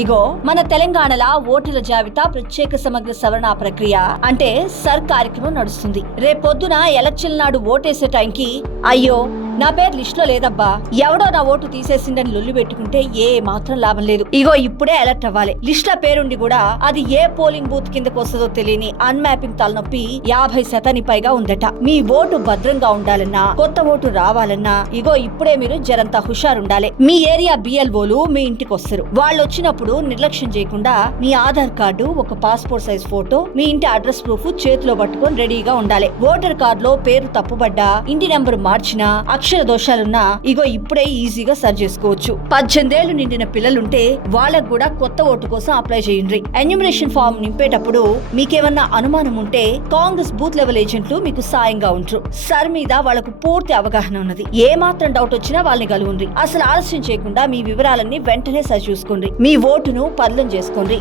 ఇగో మన తెలంగాణలో ఓటర్ల జాబితా ప్రత్యేక సమగ్ర సవరణ ప్రక్రియ అంటే సర్ కార్యక్రమం నడుస్తుంది. రేపొద్దున ఎలక్షన్ నాడు ఓటేసే టైంకి అయ్యో నా పేరు లిస్ట్ లో లేదబ్బా, ఎవడో నా ఓటు తీసేసిందని లొల్లి పెట్టుకుంటే ఏ మాత్రం లాభం లేదు. ఇగో ఇప్పుడే అలర్ట్ అవ్వాలి. లిస్ట్ లో పేరుండి కూడా అది ఏ పోలింగ్ బూత్ కిందకు వస్తుందో తెలియని అన్మ్యాపింగ్ తలనొప్పి 50% పైగా ఉందట. మీ ఓటు భద్రంగా ఉండాలన్నా, కొత్త ఓటు రావాలన్నా ఇగో ఇప్పుడే మీరు జరంతా హుషారుండాలి. మీ ఏరియా బిఎల్ఓలు మీ ఇంటికి వస్తారు. వాళ్ళు వచ్చినప్పుడు నిర్లక్ష్యం చేయకుండా మీ ఆధార్ కార్డు, ఒక పాస్పోర్ట్ సైజ్ ఫోటో, మీ ఇంటి అడ్రస్ ప్రూఫ్ చేతిలో పట్టుకొని రెడీగా ఉండాలి. ఓటర్ కార్డు లో పేరు తప్పుబడ్డా, ఇంటి నెంబర్ మార్చినా, అక్షర దోషాలున్నా ఇగో ఇప్పుడే ఈజీగా సర్చ్ చేసుకోవచ్చు. 18 ఏళ్లు నిండిన పిల్లలుంటే వాళ్ళకు కూడా కొత్త ఓటు కోసం అప్లై చేయండి. ఎన్యూమరేషన్ ఫామ్ నింపేటప్పుడు మీకేమన్నా అనుమానం ఉంటే కాంగ్రెస్ బూత్ లెవెల్ ఏజెంట్లు మీకు సాయంగా ఉంటారు. సర్ మీద వాళ్ళకు పూర్తి అవగాహన ఉన్నది. ఏ మాత్రం డౌట్ వచ్చినా వాళ్ళని కలుగుండ్రి. అసలు ఆలస్యం చేయకుండా మీ వివరాలన్నీ వెంటనే సరి చూసుకోండి. మీ ఓటును పదిలం చేసుకోండి.